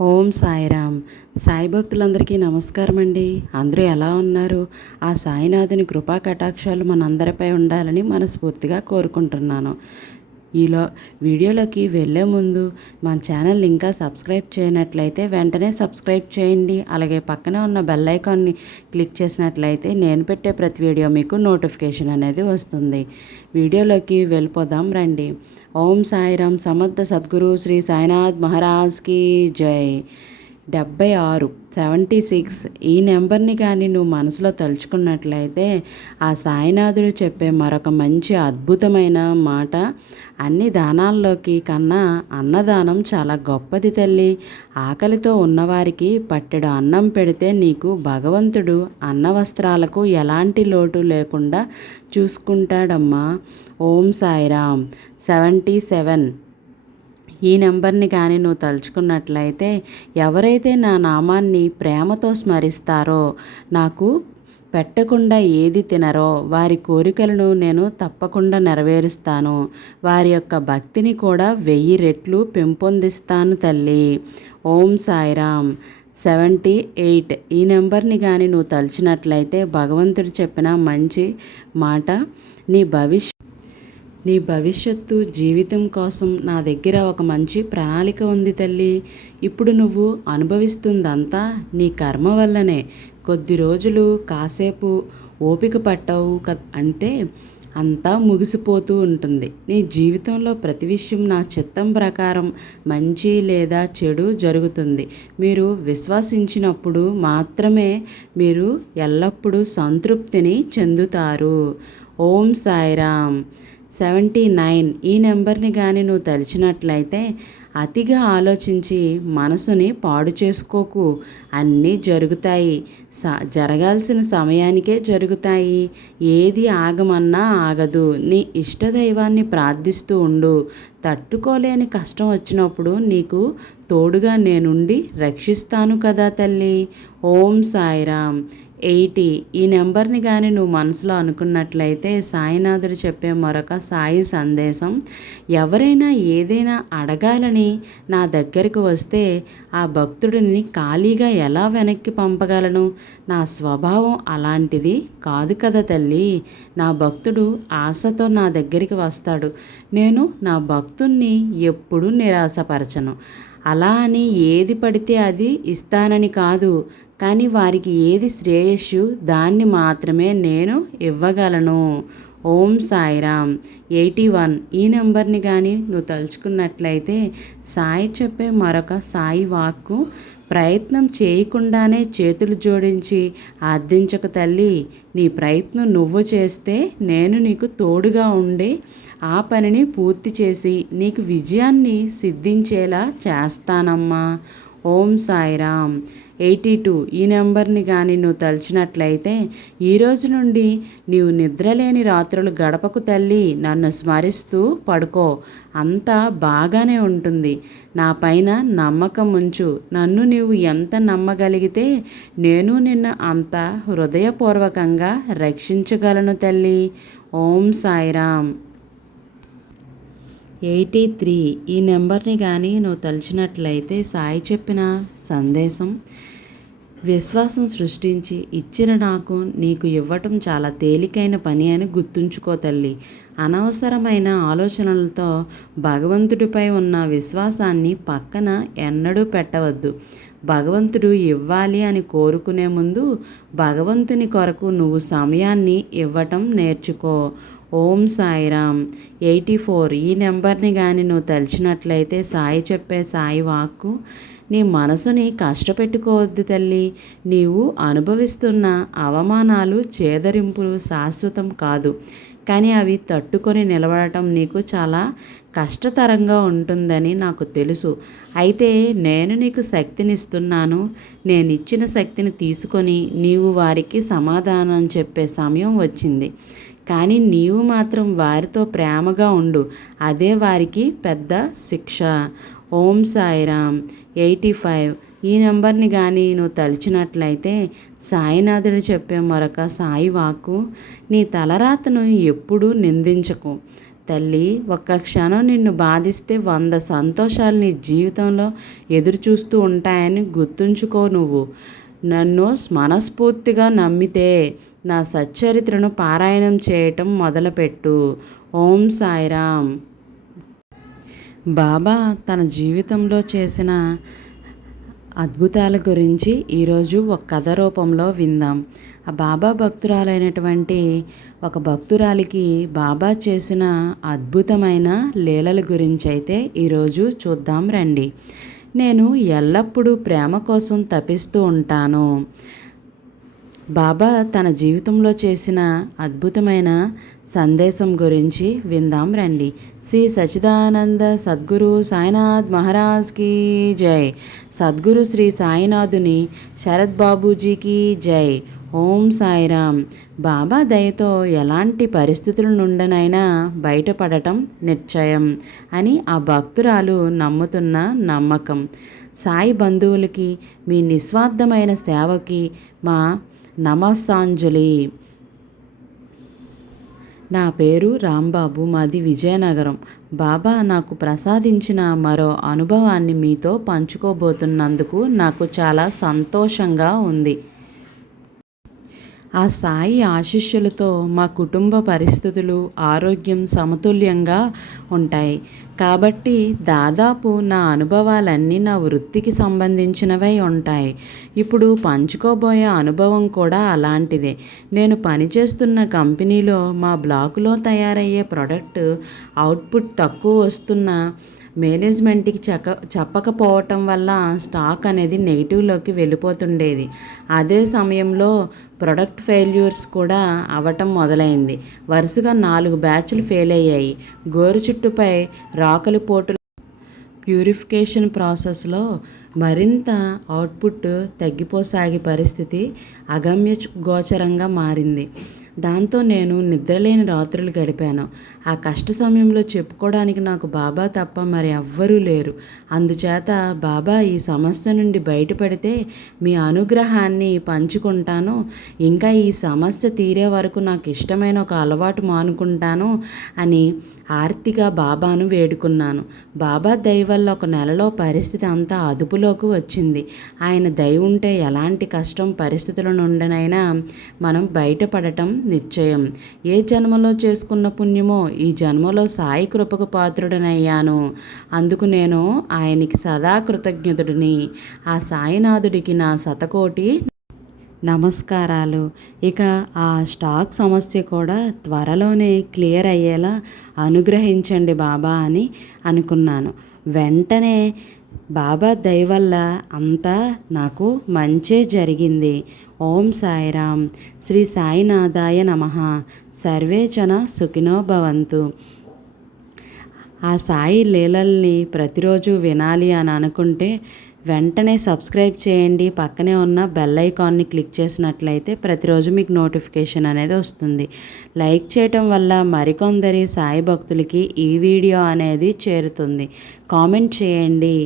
ఓం సాయిరామ్. సాయి భక్తులందరికీ నమస్కారం అండి అందరూ ఎలా ఉన్నారు? ఆ సాయినాథుని కృపా కటాక్షాలు మనందరిపై ఉండాలని మనస్ఫూర్తిగా కోరుకుంటున్నాను. ఈలో వీడియోలోకి వెళ్ళే ముందు మన ఛానల్ ఇంకా సబ్స్క్రైబ్ చేయనట్లయితే వెంటనే సబ్స్క్రైబ్ చేయండి. అలాగే పక్కనే ఉన్న బెల్ ఐకాన్ని క్లిక్ చేసినట్లయితే నేను పెట్టే ప్రతి వీడియో మీకు నోటిఫికేషన్ అనేది వస్తుంది. వీడియోలోకి వెళ్ళిపోదాం రండి. ఓం సాయిరామ్ సమర్థ సద్గురు శ్రీ సాయినాథ్ మహారాజ్కి జై. డెబ్బై ఆరు సెవెంటీ సిక్స్ ఈ నెంబర్ని కానీ నువ్వు మనసులో తలుచుకున్నట్లయితే ఆ సాయినాథుడు చెప్పే మరొక మంచి అద్భుతమైన మాట అన్ని దానాల్లోకి కన్నా అన్నదానం చాలా గొప్పది తల్లి. ఆకలితో ఉన్నవారికి పట్టెడు అన్నం పెడితే నీకు భగవంతుడు అన్న వస్త్రాలకు ఎలాంటి లోటు లేకుండా చూసుకుంటాడమ్మా. ఓం సాయిరామ్. Seventy seven. ఈ నెంబర్ని కానీ నువ్వు తలుచుకున్నట్లయితే ఎవరైతే నా నామాన్ని ప్రేమతో స్మరిస్తారో నాకు పెట్టకుండా ఏది తినరో వారి కోరికలను నేను తప్పకుండా నెరవేరుస్తాను. వారి యొక్క భక్తిని కూడా వెయ్యి రెట్లు పెంపొందిస్తాను తల్లి. ఓం సాయిరామ్. Seventy eight. ఈ నెంబర్ని కానీ నువ్వు తలిచినట్లయితే భగవంతుడు చెప్పిన మంచి మాట నీ భవిష్యత్ నీ భవిష్యత్తు జీవితం కోసం నా దగ్గర ఒక మంచి ప్రణాళిక ఉంది తల్లి. ఇప్పుడు నువ్వు అనుభవిస్తుందంతా నీ కర్మ వల్లనే. కొద్ది రోజులు కాసేపు ఓపిక పట్టావు అంటే అంతా ముగిసిపోతూ ఉంటుంది. నీ జీవితంలో ప్రతి విషయం నా చిత్తం ప్రకారం మంచి లేదా చెడు జరుగుతుంది. మీరు విశ్వసించినప్పుడు మాత్రమే మీరు ఎల్లప్పుడూ సంతృప్తిని చెందుతారు. ఓం సాయిరామ్. సెవెంటీ నైన్ ఈ నెంబర్ని కానీ నువ్వు తలిచినట్లయితే అతిగా ఆలోచించి మనసుని పాడు చేసుకోకు. అన్నీ జరుగుతాయి. స జరగాల్సిన సమయానికే జరుగుతాయి. ఏది ఆగమన్నా ఆగదు. నీ ఇష్టదైవాన్ని ప్రార్థిస్తూ ఉండు. తట్టుకోలేని కష్టం వచ్చినప్పుడు నీకు తోడుగా నేనుండి రక్షిస్తాను కదా తల్లి. ఓం సాయిరామ్. ఎయిటీ. ఈ నెంబర్ని కానీ నువ్వు మనసులో అనుకున్నట్లయితే సాయినాథుడు చెప్పే మరొక సాయి సందేశం ఎవరైనా ఏదైనా అడగాలని నా దగ్గరికి వస్తే ఆ భక్తుడిని ఖాళీగా ఎలా వెనక్కి పంపగలను? నా స్వభావం అలాంటిది కాదు కదా తల్లి. నా భక్తుడు ఆశతో నా దగ్గరికి వస్తాడు. నేను నా భక్తుణ్ణి ఎప్పుడూ నిరాశపరచను. అలా అని ఏది పడితే అది ఇస్తానని కాదు. కానీ వారికి ఏది శ్రేయస్సు దాన్ని మాత్రమే నేను ఇవ్వగలను. ఓం సాయిరామ్. Eighty one. ఈ నెంబర్ని కానీ నువ్వు తలుచుకున్నట్లయితే సాయి చెప్పే మరొక సాయి వాక్కు ప్రయత్నం చేయకుండానే చేతులు జోడించి అర్థించక తల్లి. నీ ప్రయత్నం నువ్వు చేస్తే నేను నీకు తోడుగా ఉండి ఆ పనిని పూర్తి చేసి నీకు విజయాన్ని సిద్ధించేలా చేస్తానమ్మా. ఓం సాయిరామ్. ఎయిటీ టూ ఈ నెంబర్ని కానీ నువ్వు తలిచినట్లయితే ఈ రోజు నుండి నీవు నిద్రలేని రాత్రులు గడపకు తల్లి నన్ను స్మరిస్తూ పడుకో. అంతా బాగానే ఉంటుంది. నా పైన నమ్మకం ఉంచు. నన్ను నీవు ఎంత నమ్మగలిగితే నేను నిన్ను అంత హృదయపూర్వకంగా రక్షించగలను తల్లి. ఓం సాయిరామ్. Eighty three. ఈ నెంబర్ని కానీ నువ్వు తలిచినట్లయితే సాయి చెప్పిన సందేశం విశ్వాసం సృష్టించి ఇచ్చిన నాకు నీకు ఇవ్వటం చాలా తేలికైన పని అని గుర్తుంచుకో తల్లి. అనవసరమైన ఆలోచనలతో భగవంతుడిపై ఉన్న విశ్వాసాన్ని పక్కన ఎన్నడూ పెట్టవద్దు. భగవంతుడు ఇవ్వాలి అని కోరుకునే ముందు భగవంతుని కొరకు నువ్వు సమయాన్ని ఇవ్వటం నేర్చుకో. ఓం సాయిరామ్. Eighty four. ఈ నెంబర్ని కానీ నువ్వు తలిచినట్లయితే సాయి చెప్పే సాయి వాక్కు నీ మనసుని కష్టపెట్టుకోవద్దు తల్లి. నీవు అనుభవిస్తున్న అవమానాలు చేదరింపులు శాశ్వతం కాదు. కానీ అవి తట్టుకొని నిలబడటం నీకు చాలా కష్టతరంగా ఉంటుందని నాకు తెలుసు. అయితే నేను నీకు శక్తినిస్తున్నాను. నేను ఇచ్చిన శక్తిని తీసుకొని నీవు వారికి సమాధానం చెప్పే సమయం వచ్చింది. కానీ నీవు మాత్రం వారితో ప్రేమగా ఉండు. అదే వారికి పెద్ద శిక్ష. ఓం సాయిరామ్. Eighty five. ఈ నెంబర్ని కానీ నువ్వు తలిచినట్లయితే సాయినాథుడు చెప్పే మరొక సాయి వాక్కు నీ తలరాతను ఎప్పుడూ నిందించకు. తల్లి ఒక్క క్షణం నిన్ను బాధిస్తే వంద సంతోషాలు నీ జీవితంలో ఎదురు చూస్తూ ఉంటాయని గుర్తుంచుకో నువ్వు. నన్ను మనస్ఫూర్తిగా నమ్మితే నా సచ్చరిత్రను పారాయణం చేయటం మొదలుపెట్టు. ఓం సాయిరామ్. బాబా తన జీవితంలో చేసిన అద్భుతాల గురించి ఈరోజు ఒక కథ రూపంలో విందాం. ఆ బాబా భక్తురాలైనటువంటి ఒక భక్తురాలికి బాబా చేసిన అద్భుతమైన లీలల గురించి అయితే ఈరోజు చూద్దాం రండి. నేను ఎల్లప్పుడూ ప్రేమ కోసం తపిస్తూ ఉంటాను. బాబా తన జీవితంలో చేసిన అద్భుతమైన సందేశం గురించి విందాం రండి. శ్రీ సచిదానంద సద్గురు సాయినాథ్ మహారాజ్కి జై. సద్గురు శ్రీ సాయినాథుని శరత్ బాబూజీకి జై. ఓం సాయిరామ్. బాబా దయతో ఎలాంటి పరిస్థితుల నుండినైనా బయటపడటం నిశ్చయం అని ఆ భక్తురాలు నమ్ముతున్న నమ్మకం. సాయి బంధువులకి మీ నిస్వార్థమైన సేవకి మా నమస్సాంజలి. నా పేరు రాంబాబు మాది విజయనగరం. బాబా నాకు ప్రసాదించిన మరో అనుభవాన్ని మీతో పంచుకోబోతున్నందుకు నాకు చాలా సంతోషంగా ఉంది. ఆ సాయి ఆశిష్యులతో మా కుటుంబ పరిస్థితులు ఆరోగ్యం సమతుల్యంగా ఉంటాయి. కాబట్టి దాదాపు నా అనుభవాలన్నీ నా వృత్తికి సంబంధించినవై ఉంటాయి. ఇప్పుడు పంచుకోబోయే అనుభవం కూడా అలాంటిదే. నేను పనిచేస్తున్న కంపెనీలో మా బ్లాకులో తయారయ్యే ప్రోడక్ట్ అవుట్పుట్ తక్కువ వస్తున్న మేనేజ్మెంట్కి చెక చెప్పకపోవటం వల్ల స్టాక్ అనేది నెగిటివ్లోకి వెళ్ళిపోతుండేది. అదే సమయంలో ప్రొడక్ట్ ఫెయిల్యూర్స్ కూడా అవటం మొదలైంది. వరుసగా నాలుగు బ్యాచ్లు ఫెయిల్ అయ్యాయి. గోరు చుట్టుపై రాకలి పోటు ప్యూరిఫికేషన్ ప్రాసెస్లో మరింత అవుట్పుట్ తగ్గిపోసాగే పరిస్థితి అగమ్య గోచరంగా మారింది. దాంతో నేను నిద్రలేని రాత్రులు గడిపాను. ఆ కష్ట సమయంలో చెప్పుకోవడానికి నాకు బాబా తప్ప మరి ఎవ్వరూ లేరు. అందుచేత బాబా ఈ సమస్య నుండి బయటపడితే మీ అనుగ్రహాన్ని పంచుకుంటాను. ఇంకా ఈ సమస్య తీరే వరకు నాకు ఇష్టమైన ఒక అలవాటు మానుకుంటాను అని ఆర్తిగా బాబాను వేడుకున్నాను. బాబా దయ వల్ల ఒక నెలలో పరిస్థితి అంతా అదుపులోకి వచ్చింది. ఆయన దయ ఉంటే ఎలాంటి కష్టం పరిస్థితుల నుండినైనా మనం బయటపడటం నిశ్చయం. ఏ జన్మలో చేసుకున్న పుణ్యమో ఈ జన్మలో సాయి కృపకు పాత్రుడనయ్యాను. అందుకు నేను ఆయనకి సదా కృతజ్ఞతుడిని ఆ సాయినాథుడికి నా శతకోటి నమస్కారాలు. ఇక ఆ స్టాక్ సమస్య కూడా త్వరలోనే క్లియర్ అయ్యేలా అనుగ్రహించండి బాబా అని అనుకున్నాను. వెంటనే బాబా దయవల్ల అంతా నాకు మంచే జరిగింది. ఓం సాయిరామ్ శ్రీ సాయినాథాయ నమ. సర్వే జన సుఖినో భవంతు. ఆ సాయి లీలల్ని ప్రతిరోజు వినాలి అని అనుకుంటే వెంటనే సబ్స్క్రైబ్ చేయండి. పక్కనే ఉన్న బెల్ ఐకాన్ని క్లిక్ చేసినట్లయితే ప్రతిరోజు మీకు నోటిఫికేషన్ అనేది వస్తుంది. లైక్ చేయటం వల్ల మరికొందరి సాయి భక్తులకి ఈ వీడియో అనేది చేరుతుంది. కామెంట్ చేయండి.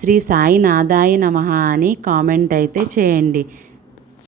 శ్రీ సాయి నాదాయి నమ అని కామెంట్ అయితే చేయండి.